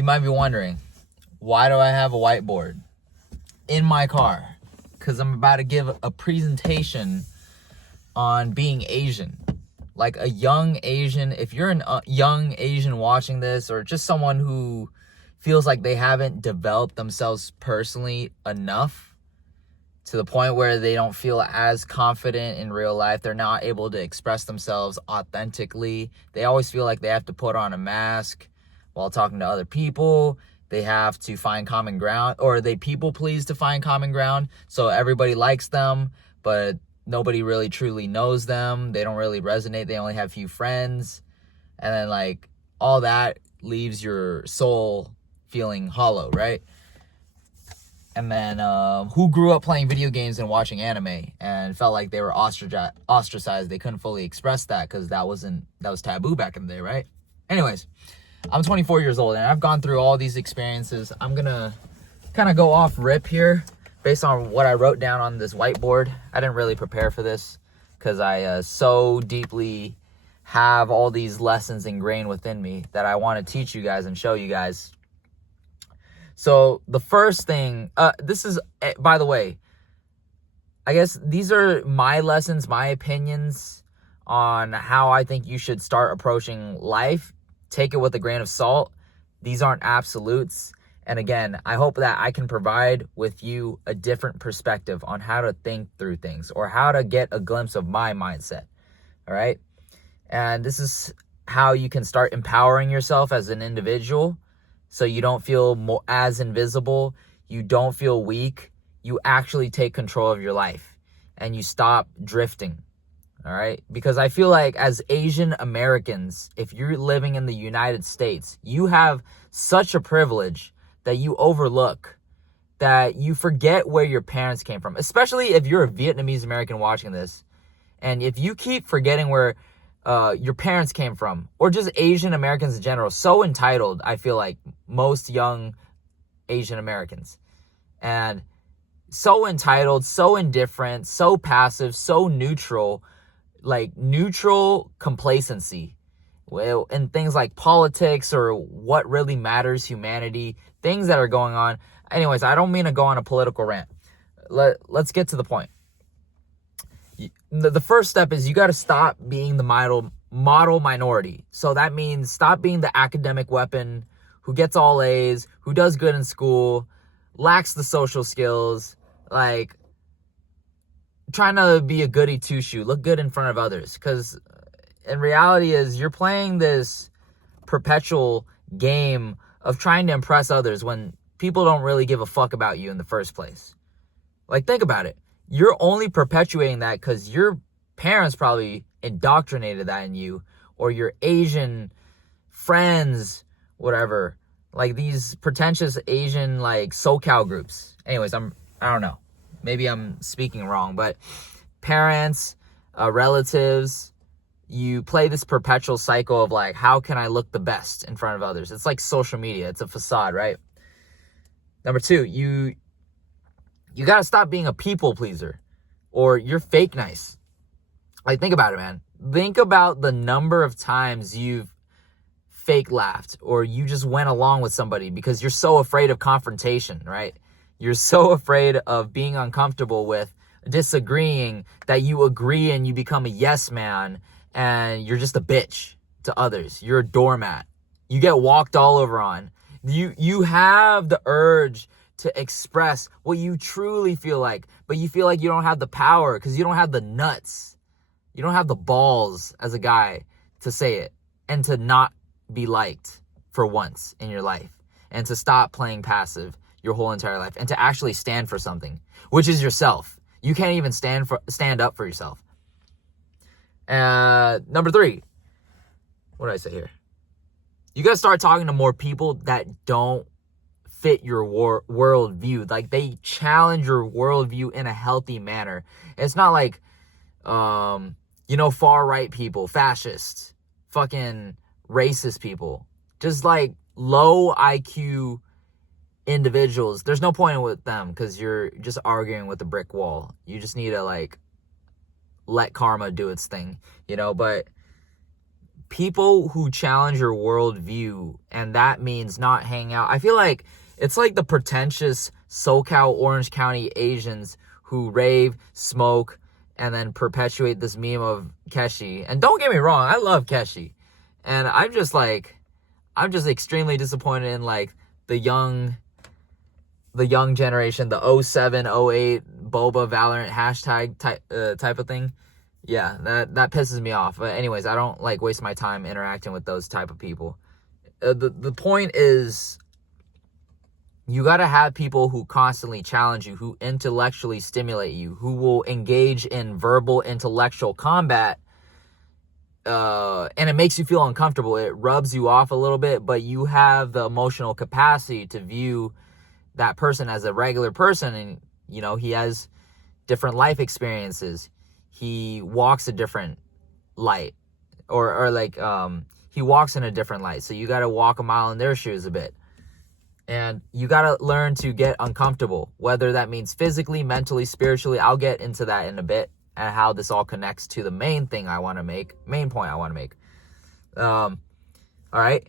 You might be wondering, why do I have a whiteboard in my car? Because I'm about to give a presentation on being Asian. Like a young Asian, if you're a young Asian watching this, or just someone who feels like they haven't developed themselves personally enough to the point where they don't feel as confident in real life, they're not able to express themselves authentically. They always feel like they have to put on a mask while talking to other people. They have to find common ground, or they people please to find common ground. So everybody likes them, but nobody really truly knows them. They don't really resonate. They only have few friends. And then like all that leaves your soul feeling hollow, right? And then who grew up playing video games and watching anime and felt like they were ostracized. They couldn't fully express that because that was taboo back in the day, right? Anyways, I'm 24 years old and I've gone through all these experiences. I'm gonna kind of go off rip here based on what I wrote down on this whiteboard. I didn't really prepare for this because I so deeply have all these lessons ingrained within me that I want to teach you guys and show you guys. So the first thing, this is, by the way, I guess these are my lessons, my opinions on how I think you should start approaching life. Take it with a grain of salt. These aren't absolutes. And again, I hope that I can provide with you a different perspective on how to think through things or how to get a glimpse of my mindset. All right. And this is how you can start empowering yourself as an individual so you don't feel as invisible. You don't feel weak. You actually take control of your life and you stop drifting. All right. Because I feel like as Asian Americans, if you're living in the United States, you have such a privilege that you overlook, that you forget where your parents came from, especially if you're a Vietnamese American watching this. And if you keep forgetting where your parents came from, or just Asian Americans in general, so entitled, I feel like most young Asian Americans, and so entitled, so indifferent, so passive, so neutral, like neutral complacency in things like politics or what really matters, humanity, things that are going on. Anyways, I don't mean to go on a political rant. Let's get to the point. The first step is you got to stop being the model minority. So that means stop being the academic weapon who gets all A's, who does good in school, lacks the social skills, like trying to be a goody two-shoe, look good in front of others. Because in reality is you're playing this perpetual game of trying to impress others when people don't really give a fuck about you in the first place. Like, think about it. You're only perpetuating that because your parents probably indoctrinated that in you, or your Asian friends, whatever, like these pretentious Asian like SoCal groups. Anyways, I don't know. Maybe I'm speaking wrong, but parents, relatives, you play this perpetual cycle of like, how can I look the best in front of others? It's like social media. It's a facade, right? Number two, you got to stop being a people pleaser, or you're fake nice. Like, think about it, man. Think about the number of times you've fake laughed, or you just went along with somebody because you're so afraid of confrontation, right? You're so afraid of being uncomfortable with disagreeing that you agree and you become a yes man, and you're just a bitch to others. You're a doormat. You get walked all over on. You have the urge to express what you truly feel like, but you feel like you don't have the power because you don't have the nuts. You don't have the balls as a guy to say it and to not be liked for once in your life, and to stop playing passive your whole entire life and to actually stand for something, which is yourself. You can't even stand up for yourself. Number three, what did I say here? You got to start talking to more people that don't fit your worldview. Like, they challenge your worldview in a healthy manner. It's not like, far right people, fascists, fucking racist people, just like low IQ individuals. There's no point with them because you're just arguing with a brick wall. You just need to like let karma do its thing, but people who challenge your worldview, and that means not hang out. I feel like it's like the pretentious SoCal Orange County Asians who rave, smoke, and then perpetuate this meme of Keshi. And don't get me wrong, I love Keshi. And I'm just extremely disappointed in like the young generation, the 07, 08 Boba Valorant hashtag type of thing. Yeah, that pisses me off. But anyways, I don't like waste my time interacting with those type of people. The point is, you got to have people who constantly challenge you, who intellectually stimulate you, who will engage in verbal intellectual combat. And it makes you feel uncomfortable. It rubs you off a little bit, but you have the emotional capacity to view that person as a regular person. And, you know, he has different life experiences. He walks a different light, or like, he walks in a different light. So you got to walk a mile in their shoes a bit. And you got to learn to get uncomfortable, whether that means physically, mentally, spiritually. I'll get into that in a bit and how this all connects to the main point I want to make. All right.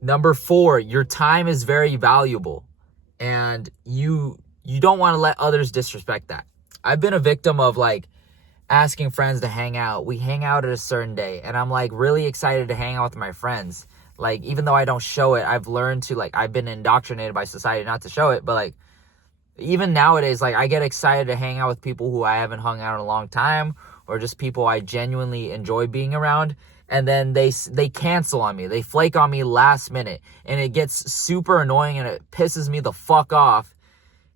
Number 4, your time is very valuable, and you don't want to let others disrespect that. I've been a victim of like asking friends to hang out. We hang out at a certain day, and I'm like really excited to hang out with my friends. Like, even though I don't show it, I've learned to, like, I've been indoctrinated by society not to show it. But, like, even nowadays, like, I get excited to hang out with people who I haven't hung out in a long time, or just people I genuinely enjoy being around. And then they cancel on me. They flake on me last minute. And it gets super annoying, and it pisses me the fuck off.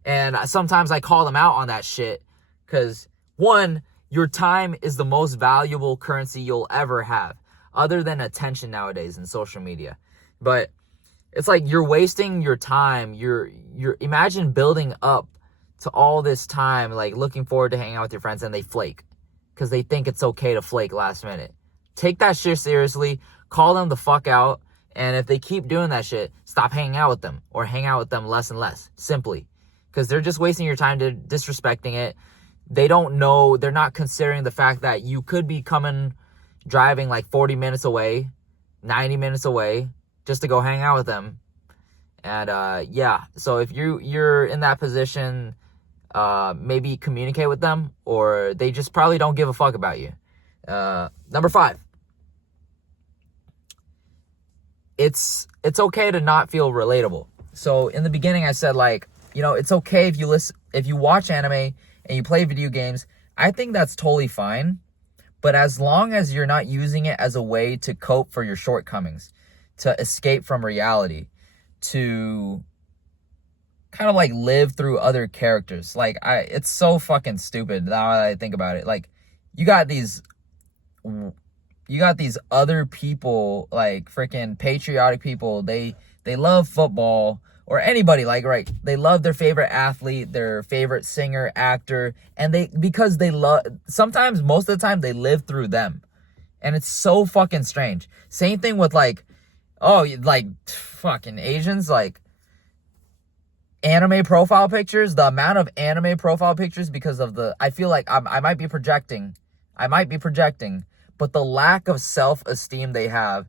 And sometimes I call them out on that shit. Because, one, your time is the most valuable currency you'll ever have, other than attention nowadays in social media. But it's like you're wasting your time. You're imagine building up to all this time, like looking forward to hanging out with your friends, and they flake because they think it's okay to flake last minute. Take that shit seriously. Call them the fuck out. And if they keep doing that shit, stop hanging out with them, or hang out with them less and less, simply. Because they're just wasting your time to disrespecting it. They don't know, they're not considering the fact that you could be driving like 40 minutes away, 90 minutes away, just to go hang out with them. And yeah, so if you're in that position, maybe communicate with them, or they just probably don't give a fuck about you. Number 5, it's okay to not feel relatable. So in the beginning I said, like, you know, it's okay if you watch anime and you play video games. I think that's totally fine. But as long as you're not using it as a way to cope for your shortcomings, to escape from reality, to kind of like live through other characters. Like, it's so fucking stupid now that I think about it. Like, you got these other people, like freaking patriotic people. They love football, or anybody, like, right, they love their favorite athlete, their favorite singer, actor, and sometimes, most of the time, they live through them. And it's so fucking strange. Same thing with, like, fucking Asians, like, anime profile pictures, the amount of anime profile pictures, because of I feel like I might be projecting, but the lack of self-esteem they have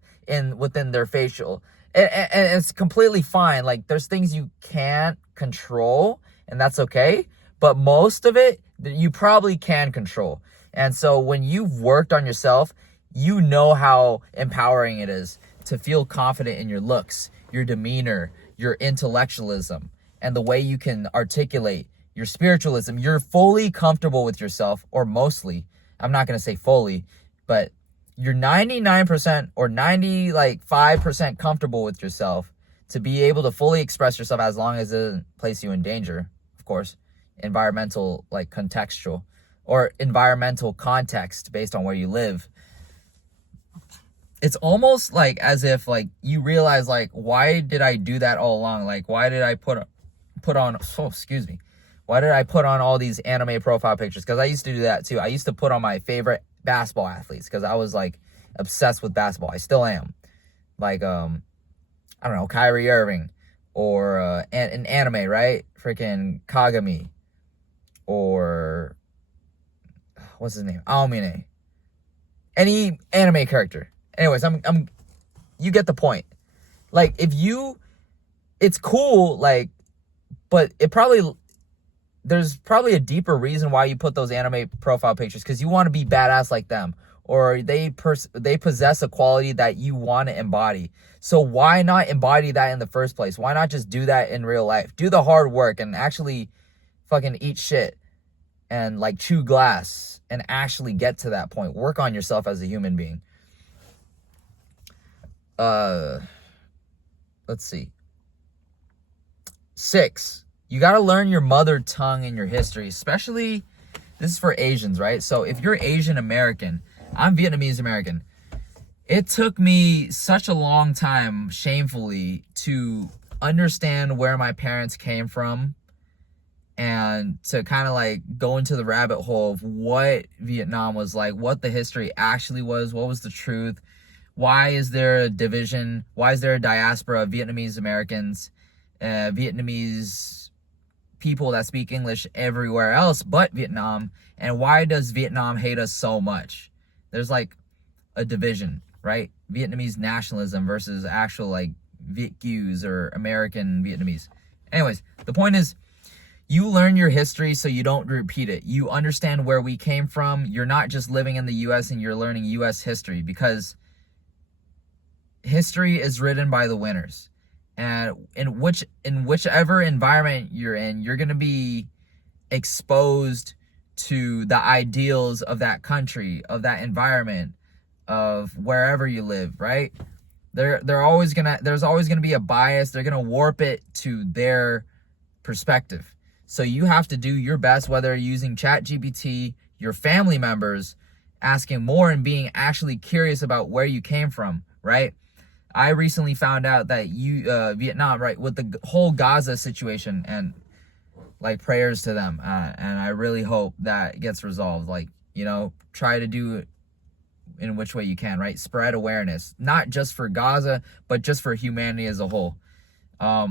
within their facial, and it's completely fine. Like, there's things you can't control, and that's okay. But most of it, you probably can control. And so when you've worked on yourself, you know how empowering it is to feel confident in your looks, your demeanor, your intellectualism, and the way you can articulate your spiritualism. You're fully comfortable with yourself, or mostly. I'm not going to say fully, but you're 99% or 95% comfortable with yourself to be able to fully express yourself, as long as it doesn't place you in danger, of course. Environmental, like, contextual, or environmental context based on where you live. It's almost like as if, like, you realize, like, why did I do that all along? Like, why did I put on why did I put on all these anime profile pictures? Because I used to do that too. I used to put on my favorite basketball athletes because I was, like, obsessed with basketball. I still am. Like, I don't know, Kyrie Irving, or an anime, right? Freaking Kagami, or what's his name? Aomine. Any anime character. Anyways, you get the point. Like, it's cool, like, but there's probably a deeper reason why you put those anime profile pictures, because you want to be badass like them, or they possess a quality that you want to embody. So why not embody that in the first place? Why not just do that in real life? Do the hard work and actually fucking eat shit and like chew glass and actually get to that point. Work on yourself as a human being. Let's see. 6, you got to learn your mother tongue and your history, especially, this is for Asians, right? So if you're Asian American, I'm Vietnamese American. It took me such a long time, shamefully, to understand where my parents came from and to kind of like go into the rabbit hole of what Vietnam was like, what the history actually was, what was the truth, why is there a division, why is there a diaspora of Vietnamese Americans, Vietnamese people that speak English everywhere else but Vietnam, and why does Vietnam hate us so much? There's like a division, right? Vietnamese nationalism versus actual like Viet Cus or American Vietnamese. Anyways, the point is, you learn your history so you don't repeat it. You understand where we came from. You're not just living in the US and you're learning US history, because history is written by the winners. And in whichever environment you're in, you're going to be exposed to the ideals of that country, of that environment, of wherever you live, right? There's always gonna be a bias. They're gonna warp it to their perspective. So you have to do your best, whether you're using ChatGPT, your family members, asking more and being actually curious about where you came from, right? I recently found out that Vietnam, right, with the whole Gaza situation, and like prayers to them, and I really hope that gets resolved. Like, try to do it in which way you can, right? Spread awareness, not just for Gaza, but just for humanity as a whole. I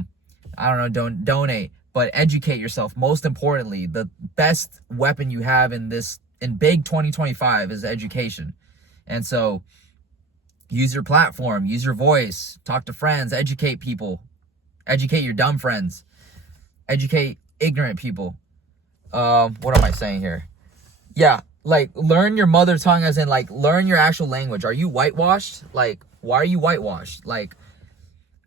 don't know, donate, but educate yourself. Most importantly, the best weapon you have in big 2025 is education. And so use your platform, use your voice, talk to friends, educate people, educate your dumb friends, educate ignorant people. What am I saying here? Yeah, like, learn your mother tongue, as in like learn your actual language. Are you whitewashed? Like, why are you whitewashed? Like,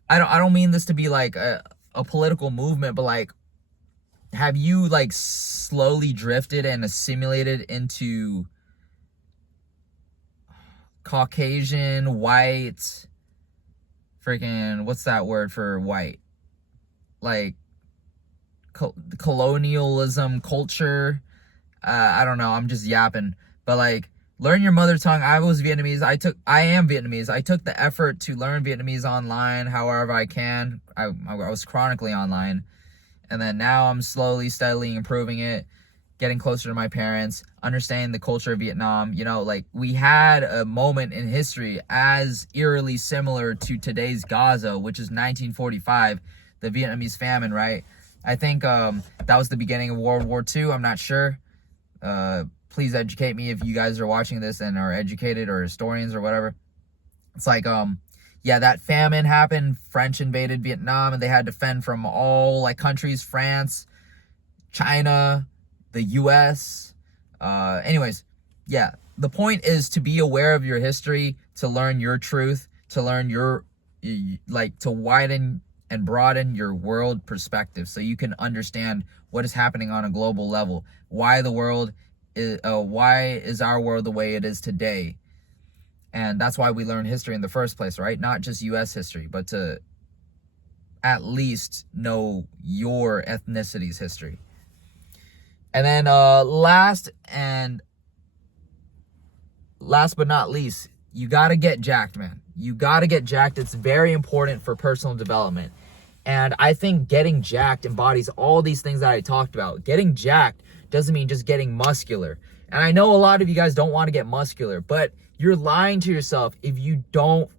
I don't mean this to be like a political movement, but like, have you like slowly drifted and assimilated into Caucasian, white, freaking, what's that word for white? Like, colonialism culture. I don't know, I'm just yapping. But like, learn your mother tongue. I was Vietnamese. I am Vietnamese. I took the effort to learn Vietnamese online however I can. I was chronically online. And then now I'm slowly, steadily improving it, getting closer to my parents, understanding the culture of Vietnam. Like, we had a moment in history as eerily similar to today's Gaza, which is 1945, the Vietnamese famine, right? I think that was the beginning of World War II. I'm not sure. Please educate me if you guys are watching this and are educated or historians or whatever. It's like, yeah, that famine happened. French invaded Vietnam and they had to fend from all like countries, France, China, the US. Anyways, yeah, the point is to be aware of your history, to learn your truth, to learn to widen and broaden your world perspective so you can understand what is happening on a global level. Why is our world the way it is today? And that's why we learn history in the first place, right? Not just US history, but to at least know your ethnicity's history. And then last but not least, you got to get jacked, man. You got to get jacked. It's very important for personal development. And I think getting jacked embodies all these things that I talked about. Getting jacked doesn't mean just getting muscular. And I know a lot of you guys don't want to get muscular, but you're lying to yourself if you don't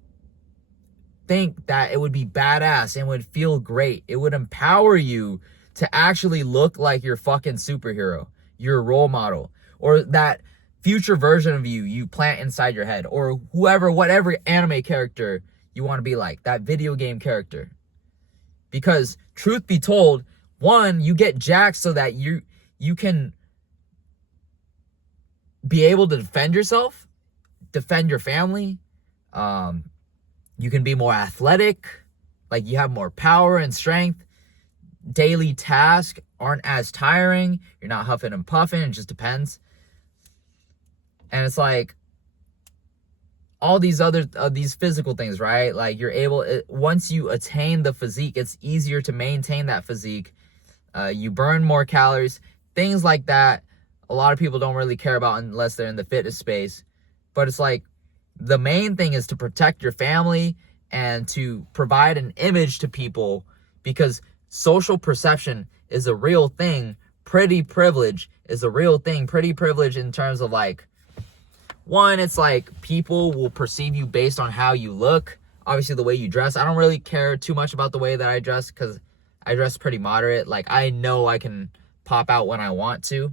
think that it would be badass and would feel great. It would empower you to actually look like your fucking superhero, your role model, or that future version of you plant inside your head, or whatever anime character you want to be like, that video game character. Because truth be told, one, you get jacked so that you can be able to defend yourself, defend your family. You can be more athletic, like you have more power and strength. Daily tasks aren't as tiring. You're not huffing and puffing. It just depends. And it's like all these other these physical things, right? Like you're able, once you attain the physique, it's easier to maintain that physique. You burn more calories, things like that. A lot of people don't really care about unless they're in the fitness space. But it's like the main thing is to protect your family and to provide an image to people, because social perception is a real thing. Pretty privilege is a real thing. Pretty privilege in terms of like, one, it's like people will perceive you based on how you look. Obviously, the way you dress. I don't really care too much about the way that I dress because I dress pretty moderate. Like, I know I can pop out when I want to.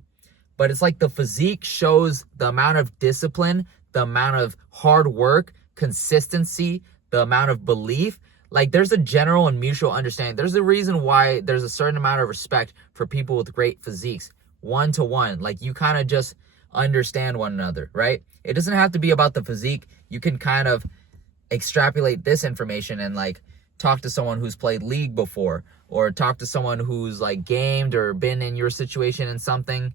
But it's like the physique shows the amount of discipline, the amount of hard work, consistency, the amount of belief. Like, there's a general and mutual understanding. There's a reason why there's a certain amount of respect for people with great physiques. One to one. Like, you kind of just understand one another, right? It doesn't have to be about the physique. You can kind of extrapolate this information and like talk to someone who's played League before, or talk to someone who's like gamed or been in your situation in something.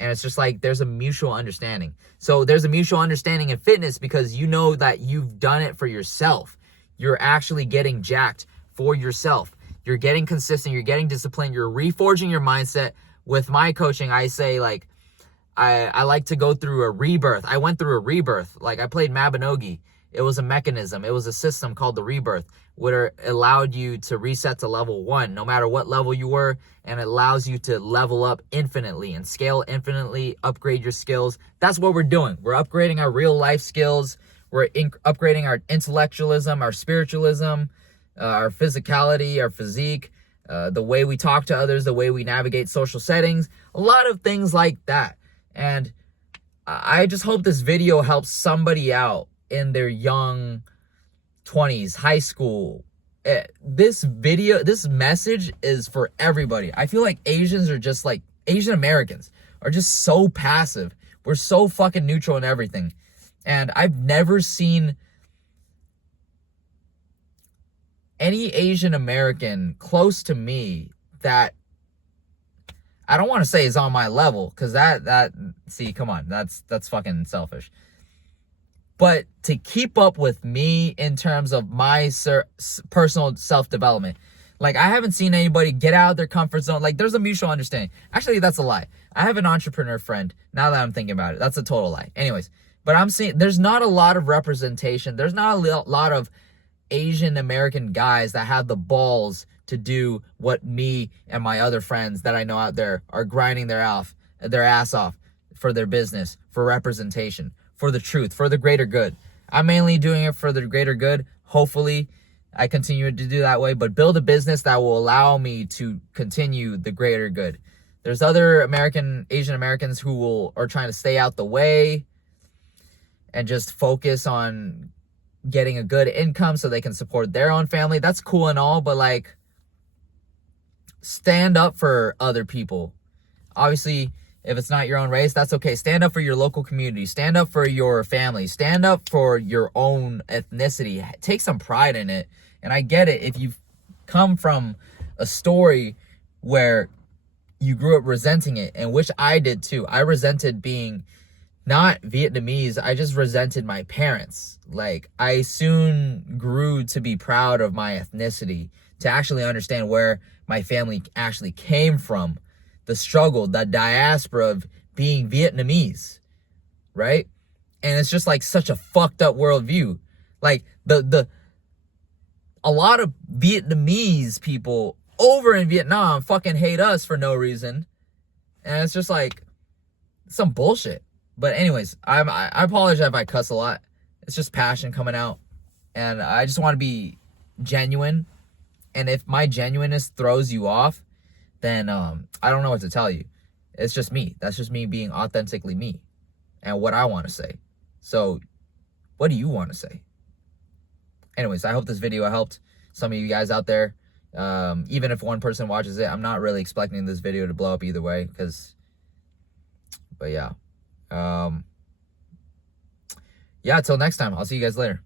And it's just like there's a mutual understanding. So there's a mutual understanding in fitness because you know that you've done it for yourself. You're actually getting jacked for yourself. You're getting consistent. You're getting disciplined. You're reforging your mindset. With my coaching, I say like, I like to go through a rebirth. I went through a rebirth. Like I played Mabinogi. It was a mechanism. It was a system called the rebirth, where it allowed you to reset to level 1, no matter what level you were. And it allows you to level up infinitely and scale infinitely, upgrade your skills. That's what we're doing. We're upgrading our real life skills. We're upgrading our intellectualism, our spiritualism, our physicality, our physique, the way we talk to others, the way we navigate social settings, a lot of things like that. And I just hope this video helps somebody out in their young 20s, high school. This message is for everybody. I feel like Asians are just like, Asian Americans are just so passive. We're so fucking neutral in everything. And I've never seen any Asian American close to me that, I don't want to say is on my level, because see, come on, that's fucking selfish. But to keep up with me in terms of my personal self-development, like I haven't seen anybody get out of their comfort zone. Like there's a mutual understanding. Actually, that's a lie. I have an entrepreneur friend. Now that I'm thinking about it, that's a total lie. Anyways, but I'm seeing there's not a lot of representation. There's not a lot of Asian American guys that have the balls to do what me and my other friends that I know out there are grinding their ass off for their business, for representation, for the truth, for the greater good. I'm mainly doing it for the greater good. Hopefully, I continue to do that way, but build a business that will allow me to continue the greater good. There's other Asian Americans who are trying to stay out the way and just focus on getting a good income so they can support their own family. That's cool and all, but like, stand up for other people. Obviously, if it's not your own race, that's okay. Stand up for your local community. Stand up for your family. Stand up for your own ethnicity. Take some pride in it. And I get it if you've come from a story where you grew up resenting it, and which I did too. I resented being not Vietnamese. I just resented my parents. Like, I soon grew to be proud of my ethnicity, to actually understand where my family actually came from, the struggle, the diaspora of being Vietnamese, right? And it's just like such a fucked up worldview. Like a lot of Vietnamese people over in Vietnam fucking hate us for no reason. And it's just like some bullshit. But anyways, I apologize if I cuss a lot. It's just passion coming out. And I just want to be genuine. And if my genuineness throws you off, then I don't know what to tell you. It's just me. That's just me being authentically me. and what I want to say. So what do you want to say? Anyways, I hope this video helped some of you guys out there. Even if one person watches it, I'm not really expecting this video to blow up either way, but yeah. Yeah, till next time. I'll see you guys later.